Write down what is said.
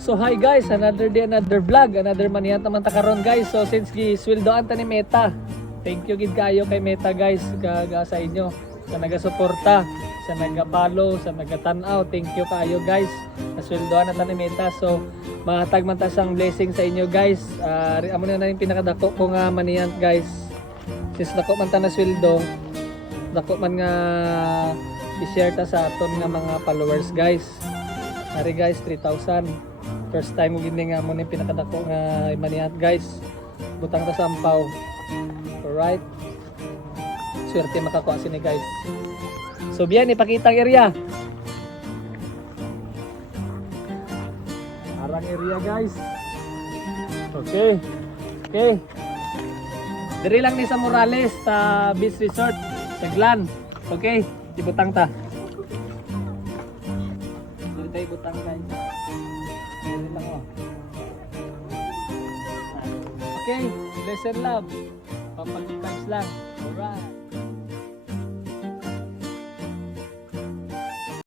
So hi guys, another day, another vlog, another manihan naman ta karon guys. So since gisweldoan ta ni Meta, thank you gid kayo kay Meta guys, kaga sa inyo sa nagasuporta, sa nagapalo, sa nagatanaw. Thank you kayo guys. Nasweldoan na ta ni Meta. So mahatag man ta sang blessing sa inyo guys. Amo na yung pinakadako ko nga manihan guys. Since dako man ta na sweldo, dako man nga i-share ta sa aton nga mga followers guys. Ari guys, 3,000. First time mo gini nga mo ni pinakadako nga manihat guys. Butang ta sampaw. Alright. Swerte makakuha sini guys. So biyan ipakita ang area. Arang area guys. Okay. Okay. Diri lang ni sa Morales sa Beach Resort sa Glan. Okay, ibutang ta. Diri tayo ibutang guys. Diri lang oh. Okay, bless and love. Papag-thanks lang. Alright.